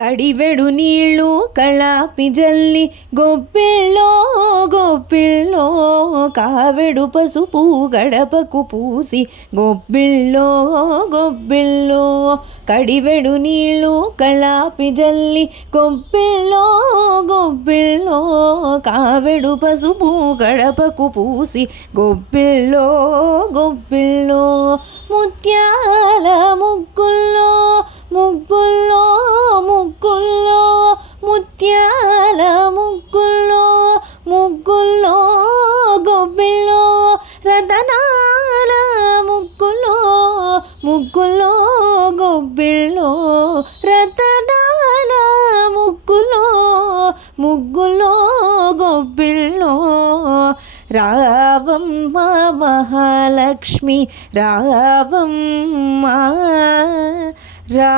అడివెడు నీళ్ళు కళాపి జల్లి గొప్పిళ్ళో గొప్పిళ్ళో కావెడు పసుపు గడపకు పూసి గొప్పిళ్ళో గొప్పిళ్ళో కడివెడు నీళ్ళు కళాపి జల్లి గొప్పిళ్ళో గొప్పిళ్ళో కావెడు పసుపు గడపకు పూసి గొప్పిళ్ళో గొప్పిళ్ళో ముత్యాల ముగ్గుల్లో ముగ్గుల్లో ముగ్గుల్లో ముత్యాల ముగ్గుల్లో ముగ్గుల్లో గొబ్బిల్లో రతనాల ముగ్గుల్లో ముగ్గుల్లో గొబ్బిల్లో రతనాల ముగ్గుల్లో ముగ్గుల్లో గొబ్బిల్లో రావమ్మ మహాలక్ష్మి రావమ్మ రా